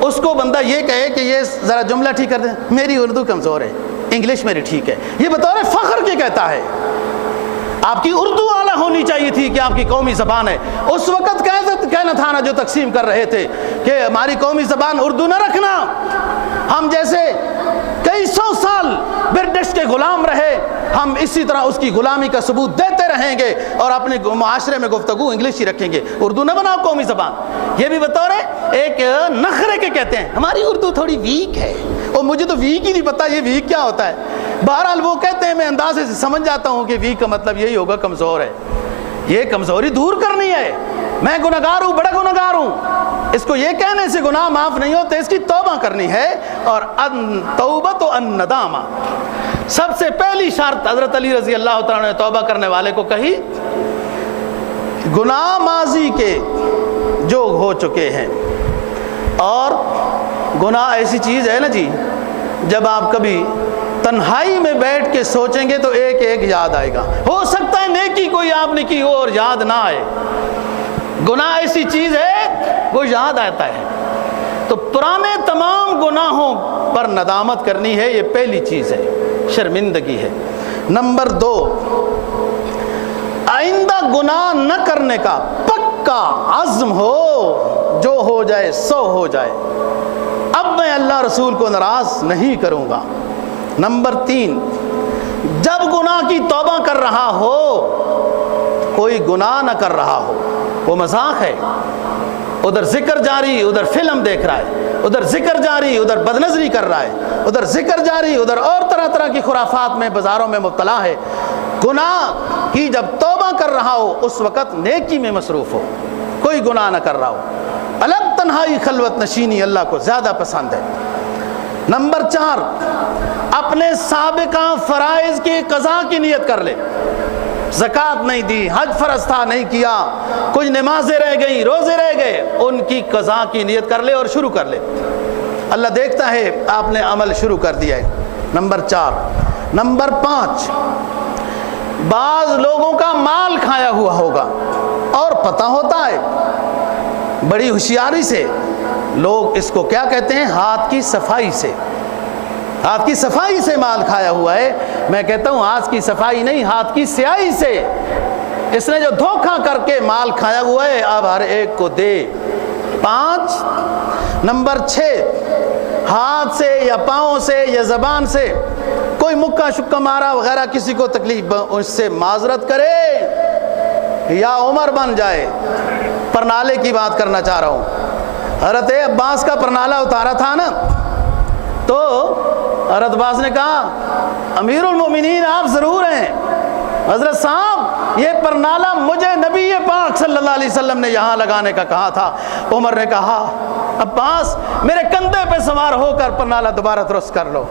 اس کو بندہ یہ کہے کہ یہ ذرا جملہ ٹھیک کر دیں، میری اردو کمزور ہے، انگلش میری ٹھیک ہے. یہ بطور فخر کے کہتا ہے. آپ کی اردو اعلیٰ ہونی چاہیے تھی کہ آپ کی قومی زبان ہے. اس وقت کہنا تھا نا جو تقسیم کر رہے تھے کہ ہماری قومی زبان اردو نہ رکھنا، ہم جیسے کئی سو سال برٹش کے غلام رہے، ہم اسی طرح اس کی غلامی کا ثبوت دیتے رہیں گے اور اپنے معاشرے میں گفتگو انگلش ہی رکھیں گے، اردو نہ بناؤ قومی زبان. یہ بھی بطور ایک نخرے کے کہتے ہیں ہماری اردو تھوڑی ویک ہے. اور مجھے تو ویک ہی نہیں پتا یہ ویک کیا ہوتا ہے. بہرحال وہ کہتے ہیں، میں اندازے سے سمجھ جاتا ہوں کہ ویک کا مطلب یہی ہوگا کمزور ہے. یہ کمزوری دور کرنی ہے. میں گنہگار ہوں، بڑا گنہگار ہوں، اس کو یہ کہنے سے گناہ معاف نہیں ہوتے، اس کی توبہ کرنی ہے. اور توبۃ الندامہ، سب سے پہلی شرط حضرت علی رضی اللہ تعالیٰ نے توبہ کرنے والے کو کہی، گناہ ماضی کے جو ہو چکے ہیں. اور گناہ ایسی چیز ہے نا جی، جب آپ کبھی تنہائی میں بیٹھ کے سوچیں گے تو ایک ایک یاد آئے گا. ہو سکتا ہے نیکی کوئی آپ نے کی ہو اور یاد نہ آئے. گناہ ایسی چیز ہے وہ یاد آتا ہے. تو پرانے تمام گناہوں پر ندامت کرنی ہے، یہ پہلی چیز ہے، شرمندگی ہے. نمبر 2، آئندہ گناہ نہ کرنے کا پکا عزم ہو، جو ہو جائے سو ہو جائے، اب میں اللہ رسول کو ناراض نہیں کروں گا. نمبر 3، جب گناہ کی توبہ کر رہا ہو، کوئی گناہ نہ کر رہا ہو، وہ مذاق ہے، ادھر ذکر جاری، ادھر فلم دیکھ رہا ہے، ادھر ذکر جاری، ادھر بدنظری کر رہا ہے، ادھر ذکر جاری، ادھر اور طرح طرح کی خرافات میں بازاروں میں مبتلا ہے. گناہ کی جب توبہ کر رہا ہو اس وقت نیکی میں مصروف ہو، کوئی گناہ نہ کر رہا ہو. الگ تنہائی خلوت نشینی اللہ کو زیادہ پسند ہے. نمبر 4، اپنے سابقہ فرائض کی قضا کی نیت کر لے. زکوٰۃ نہیں دی، حج فرض تھا نہیں کیا، کچھ نمازیں رہ گئی، روزے رہ گئے، ان کی قضا کی نیت کر لے اور شروع کر لے. اللہ دیکھتا ہے آپ نے عمل شروع کر دیا ہے. نمبر 4. نمبر 5، بعض لوگوں کا مال کھایا ہوا ہوگا اور پتہ ہوتا ہے بڑی ہوشیاری سے. لوگ اس کو کیا کہتے ہیں؟ ہاتھ کی صفائی سے. ہاتھ کی صفائی سے مال کھایا ہوا ہے. میں کہتا ہوں ہاتھ کی صفائی نہیں، ہاتھ کی سیاہی سے. اس نے جو دھوکہ کر کے مال کھایا ہوا ہے اب ہر ایک کو دے. 5. نمبر 6، ہاتھ سے یا پاؤں سے یا زبان سے کوئی مکہ شکہ مارا وغیرہ کسی کو تکلیف، اس سے معذرت کرے یا عمر بن جائے. پرنالے کی بات کرنا چاہ رہا ہوں. حضرت عباس کا پرنالہ اتارا تھا نا، تو حضرت عباس نے کہا امیر المومنین آپ ضرور ہیں، حضرت صاحب یہ پرنالہ مجھے نبی پاک صلی اللہ علیہ وسلم نے یہاں لگانے کا کہا تھا۔ عمر نے کہا عباس میرے کندھے پہ سوار ہو کر پرنالہ دوبارہ درست کر لو۔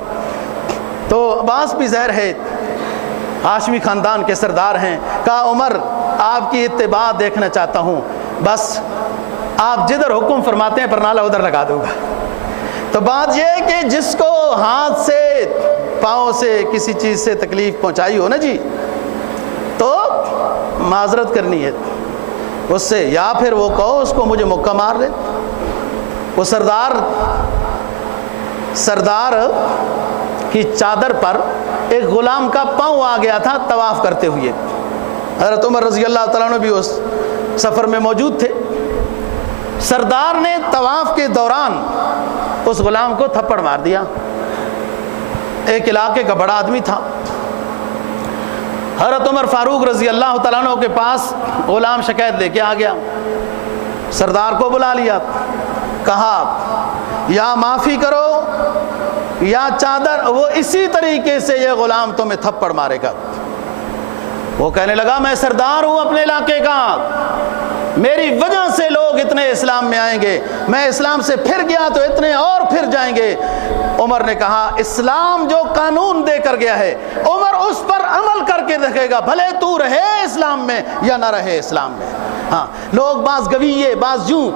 تو عباس بھی ظاہر ہے ہاشمی خاندان کے سردار ہیں، کہا عمر آپ کی اتباع دیکھنا چاہتا ہوں، بس آپ جدھر حکم فرماتے ہیں پرنالہ ادھر لگا دوں گا۔ تو بات یہ ہے کہ جس کو ہاتھ سے پاؤں سے کسی چیز سے تکلیف پہنچائی ہو نا جی، تو معذرت کرنی ہے اس سے، یا پھر وہ کہو اس کو مجھے مکہ مار دے۔ وہ سردار کی چادر پر ایک غلام کا پاؤں آ گیا تھا طواف کرتے ہوئے۔ حضرت عمر رضی اللہ تعالیٰ عنہ بھی اس سفر میں موجود تھے۔ سردار نے طواف کے دوران اس غلام کو تھپڑ مار دیا۔ ایک علاقے کا بڑا آدمی تھا۔ حضرت عمر فاروق رضی اللہ تعالیٰ عنہ کے پاس غلام شکایت لے کے آ گیا، سردار کو بلا لیا، کہا یا معافی کرو یا چادر، وہ اسی طریقے سے یہ غلام تمہیں تھپڑ مارے گا۔ وہ کہنے لگا میں سردار ہوں اپنے علاقے کا، میری وجہ سے لوگ اتنے اسلام میں آئیں گے، میں اسلام سے پھر گیا تو اتنے اور پھر جائیں گے۔ عمر نے کہا اسلام جو قانون دے کر گیا ہے عمر اس پر عمل کر کے دیکھے گا، بھلے تو رہے اسلام میں یا نہ رہے اسلام میں۔ ہاں لوگ بعض گویے بعض یوں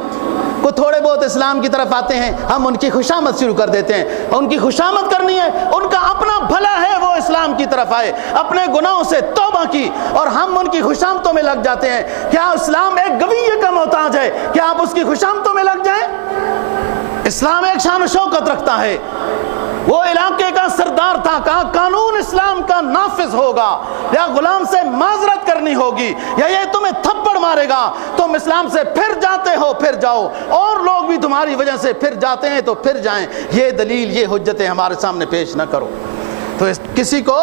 کو تھوڑے بہت اسلام کی طرف آتے ہیں، ہم ان کی خوشامد شروع کر دیتے ہیں، ان کی خوشامد کرنی ہے، ان کا اپنا بھلا ہے وہ اسلام کی طرف آئے، اپنے گناہوں سے توبہ کی، اور ہم ان کی خوشامدوں میں لگ جاتے ہیں۔ کیا اسلام ایک گویے کا محتاج ہے؟ کیا آپ اس کی خوشامدوں میں لگ جائیں؟ اسلام ایک شان و شوکت رکھتا ہے۔ وہ علاقے کا سردار تھا، کہا قانون اسلام کا نافذ ہوگا، یا غلام سے معذرت کرنی ہوگی یا یہ تمہیں تھپڑ مارے گا، تم اسلام سے پھر جاتے ہو پھر جاؤ، اور لوگ بھی تمہاری وجہ سے پھر جاتے ہیں تو پھر جائیں، یہ دلیل یہ حجتیں ہمارے سامنے پیش نہ کرو۔ تو کسی کو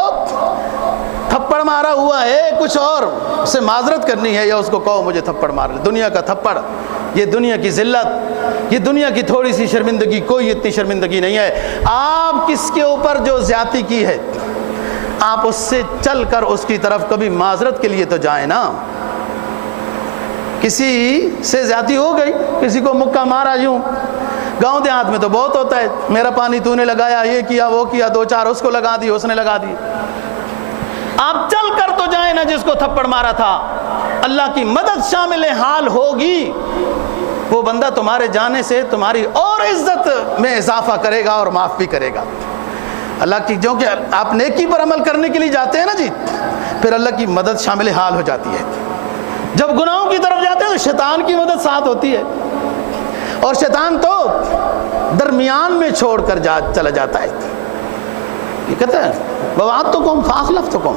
تھپڑ مارا ہوا ہے کچھ اور اسے معذرت کرنی ہے، یا اس کو کہو مجھے تھپڑ مار لے۔ دنیا کا تھپڑ، یہ دنیا کی ذلت، یہ دنیا کی تھوڑی سی شرمندگی، کوئی اتنی شرمندگی نہیں ہے۔ آپ کس کے اوپر جو زیادتی کی ہے آپ اس سے چل کر اس کی طرف کبھی معذرت کے لیے تو جائیں نا۔ کسی سے زیادتی ہو گئی، کسی کو مکہ مارا، یوں گاؤں دیہات میں تو بہت ہوتا ہے، میرا پانی تو نے لگایا، یہ کیا وہ کیا، دو چار اس کو لگا دی، اس نے لگا دی۔ آپ چل کر تو جائیں نا جس کو تھپڑ مارا تھا، اللہ کی مدد شامل حال ہوگی، وہ بندہ تمہارے جانے سے تمہاری اور عزت میں اضافہ کرے گا اور معاف بھی کرے گا۔ اللہ کی جو کہ آپ نیکی پر عمل کرنے کے لیے جاتے ہیں نا جی، پھر اللہ کی مدد شامل حال ہو جاتی ہے۔ جب گناہوں کی طرف جاتے ہیں تو شیطان کی مدد ساتھ ہوتی ہے، اور شیطان تو درمیان میں چھوڑ کر چلا جاتا ہے۔ یہ کہتا ہے وَوَعَدتُكُمْ فَأَخْلَفْتُكُمْ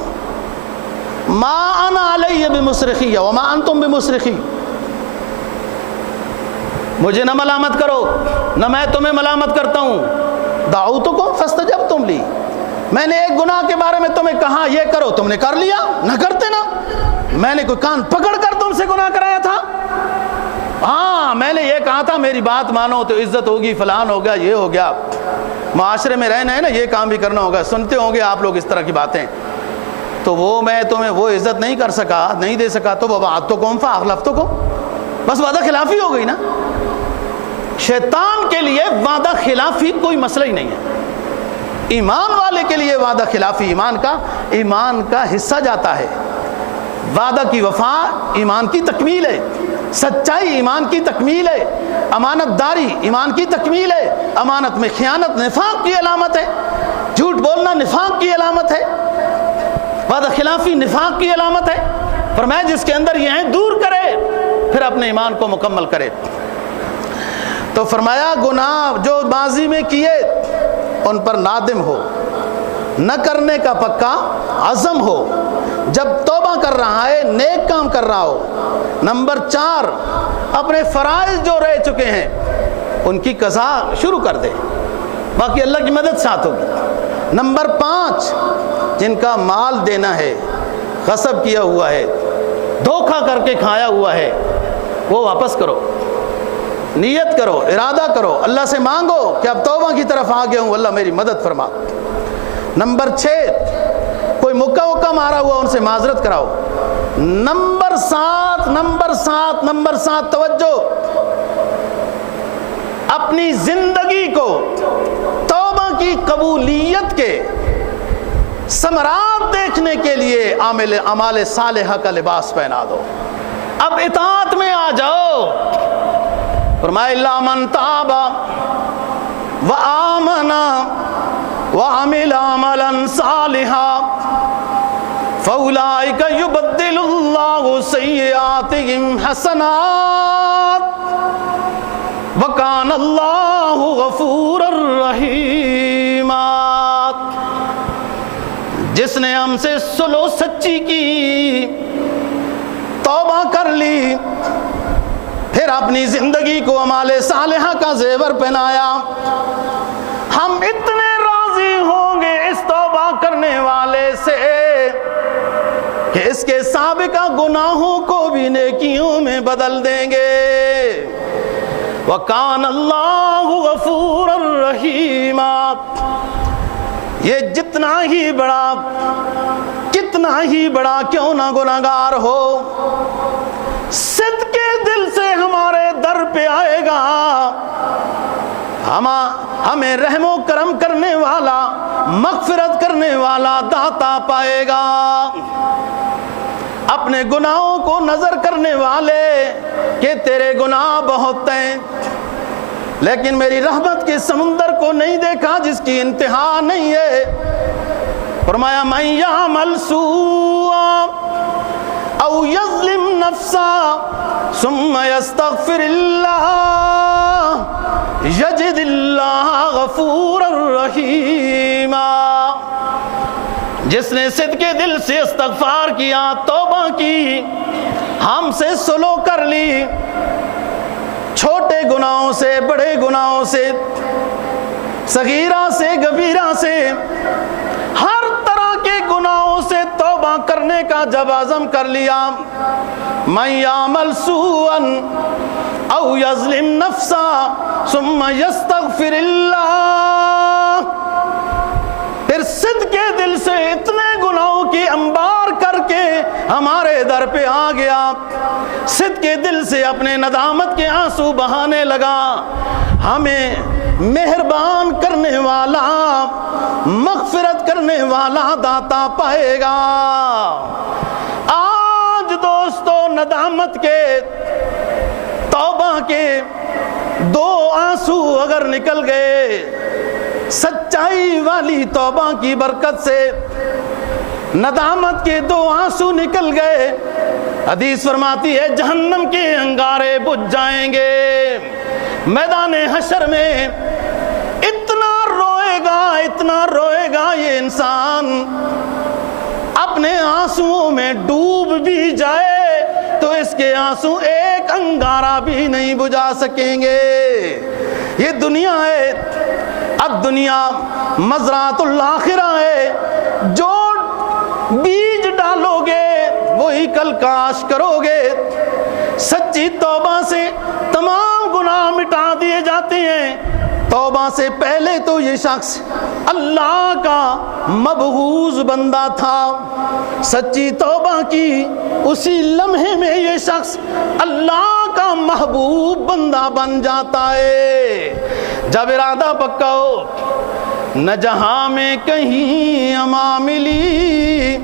مَا أَنَا عَلَيَّ بِمُصْرِخِيَّ وَمَا أَنْتُمْ بِمُصْرِخِيَّ۔ مجھے نہ ملامت کرو، نہ میں تمہیں ملامت کرتا ہوں۔ دعوتکم فاستجبتم لی، میں نے ایک گناہ کے بارے میں تمہیں کہا یہ کرو، تم نے کر لیا، نہ کرتے نا۔ میں نے کوئی کان پکڑ کر تم سے گناہ کرایا تھا؟ ہاں میں نے یہ کہا تھا میری بات مانو تو عزت ہوگی، فلان ہو گیا، یہ ہو گیا، معاشرے میں رہنا ہے نا، یہ کام بھی کرنا ہوگا۔ سنتے ہوں گے آپ لوگ اس طرح کی باتیں، تو وہ میں تمہیں وہ عزت نہیں کر سکا، نہیں دے سکا، تو وَوَعَدتُكُمْ فَأَخْلَفْتُكُمْ، بس وعدہ خلافی ہو گئی نا۔ شیطان کے لیے وعدہ خلافی کوئی مسئلہ ہی نہیں ہے، ایمان والے کے لیے وعدہ خلافی ایمان کا حصہ جاتا ہے۔ وعدہ کی وفا ایمان کی تکمیل ہے، سچائی ایمان کی تکمیل ہے، امانت داری ایمان کی تکمیل ہے۔ امانت میں خیانت نفاق کی علامت ہے، جھوٹ بولنا نفاق کی علامت ہے، وعدہ خلافی نفاق کی علامت ہے۔ فرمایا جس کے اندر یہ ہیں دور کرے، پھر اپنے ایمان کو مکمل کرے۔ تو فرمایا گناہ جو ماضی میں کیے ان پر نادم ہو، نہ کرنے کا پکا عزم ہو، جب توبہ کر رہا ہے نیک کام کر رہا ہو۔ نمبر 4 اپنے فرائض جو رہ چکے ہیں ان کی قضا شروع کر دے، باقی اللہ کی مدد ساتھ ہوگی۔ نمبر 5 جن کا مال دینا ہے، غصب کیا ہوا ہے، دھوکہ کر کے کھایا ہوا ہے، وہ واپس کرو، نیت کرو، ارادہ کرو، اللہ سے مانگو کہ اب توبہ کی طرف آ گیا ہوں، اللہ میری مدد فرما۔ نمبر 6 کوئی مکہ مارا ہوا ان سے معذرت کراؤ، نمبر سات توجہ، اپنی زندگی کو توبہ کی قبولیت کے ثمرات دیکھنے کے لیے اعمال صالحہ کا لباس پہنا دو۔ اب اطاعت میں آ جاؤ۔ فرمایا الا من تاب وآمن وعمل عملا صالحا فاولئک یبدل اللہ سیئاتہم حسنات وکان اللہ غفورا رحیما۔ جس نے ہم سے سلو سچی کی، توبہ کر لی، پھر اپنی زندگی کو اعمال صالحہ کا زیور پہنایا، ہم اتنے راضی ہوں گے اس توبہ کرنے والے سے کہ اس کے سابقہ گناہوں کو بھی نیکیوں میں بدل دیں گے۔ وَكَانَ اللَّهُ غَفُورًا رَحِيمًا۔ یہ جتنا ہی بڑا کیوں نہ گناہگار ہو، صدق کے دل سے ہمارے در پہ آئے گا، ہمیں رحم و کرم کرنے والا، مغفرت کرنے والا داتا پائے گا۔ اپنے گناہوں کو نظر کرنے والے کہ تیرے گناہ بہت ہیں، لیکن میری رحمت کے سمندر کو نہیں دیکھا جس کی انتہا نہیں ہے۔ فرمایا من یعمل سوءا او یظلم نفسا ثم یستغفر اللہ یجد اللہ غفورا رحیما۔ جس نے صدق دل سے استغفار کیا، توبہ کی، ہم سے سلو کر لی، چھوٹے گناہوں سے، بڑے گناہوں سے، صغیرہ سے، کبیرہ سے، ہر طرح کے گناہوں سے توبہ کرنے کا جب عزم کر لیا، من یعمل سوءا او یظلم نفسا ثم یستغفر اللہ، پھر صدق کے دل سے اتنے گناہوں کی انبار کر کے ہمارے در پہ آ گیا، صدق کے دل سے اپنے ندامت کے آنسو بہانے لگا، ہمیں مہربان کرنے والا، مغفرت کرنے والا داتا پائے گا۔ آج دوستو ندامت کے، توبہ کے دو آنسو اگر نکل گئے، سچائی والی توبہ کی برکت سے ندامت کے دو آنسو نکل گئے، حدیث فرماتی ہے جہنم کے انگارے بجھ جائیں گے۔ میدان حشر میں اتنا روئے گا یہ انسان، اپنے آنسوؤں میں ڈوب بھی جائے تو اس کے آنسو ایک انگارہ بھی نہیں بجھا سکیں گے۔ یہ دنیا ہے، اب دنیا مزرعۃ الآخرہ ہے، جو بیج ڈالو گے وہی کل کاش کرو گے۔ سچی توبہ سے تمام گناہ مٹا دیے جاتے ہیں۔ توبہ سے پہلے تو یہ شخص اللہ کا مبغوض بندہ تھا، سچی توبہ کی اسی لمحے میں یہ شخص اللہ کا محبوب بندہ بن جاتا ہے۔ جب ارادہ پکا ہو، نہ جہاں میں کہیں اما ملی،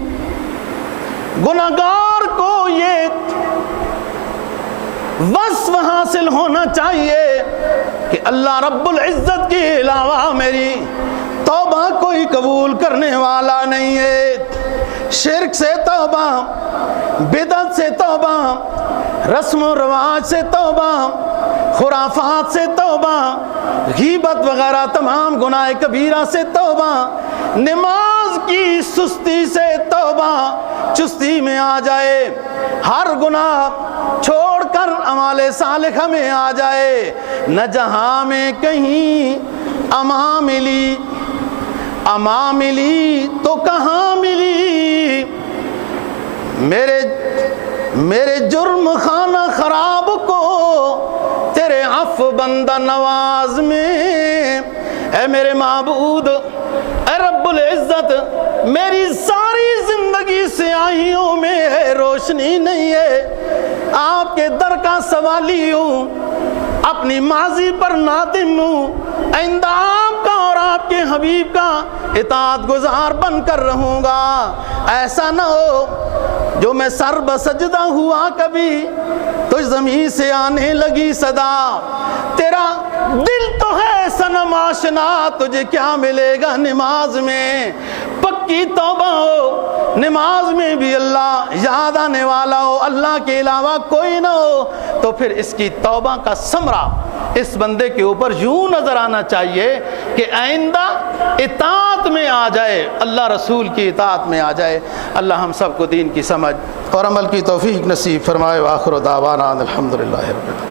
گناہگار کو یہ وصف حاصل ہونا چاہیے کہ اللہ رب العزت کے علاوہ میری توبہ کوئی قبول کرنے والا نہیں ہے۔ شرک سے توبہ، بدعت سے توبہ، رسم و رواج سے توبہ، خرافات سے توبہ، غیبت وغیرہ تمام گناہ کبیرہ سے توبہ، نماز کی سستی سے توبہ، چستی میں آ جائے، ہر گناہ چھوڑ کر اعمال صالحہ میں آ جائے، نہ جہاں میں کہیں اما ملی، اما ملی تو کہاں ملی، میرے جرم خانہ خراب کو تیرے عفو بندہ نواز میں، اے میرے معبود، اے رب العزت، میری ساری زندگی سیاہیوں میں ہے روشنی روشنی نہیں ہے، آپ کے در کا سوالی ہوں، اپنی ماضی پر نادم ہوں، آئندہ آپ کا اور آپ کے حبیب کا اطاعت گزار بن کر رہوں گا۔ ایسا نہ ہو جو میں سر بسجدہ ہوا کبھی تو زمین سے آنے لگی صدا، تیرا دل تو ہے صنم آشنا، تجھے کیا ملے گا نماز میں؟ پکی توبہ ہو، نماز میں بھی اللہ یاد آنے والا ہو، اللہ کے علاوہ کوئی نہ ہو، تو پھر اس کی توبہ کا ثمرہ اس بندے کے اوپر یوں نظر آنا چاہیے کہ آئندہ اطاعت میں آ جائے، اللہ رسول کی اطاعت میں آ جائے۔ اللہ ہم سب کو دین کی سمجھ اور عمل کی توفیق نصیب فرمائے۔ وآخر دعوانا الحمدللہ رب العالمین۔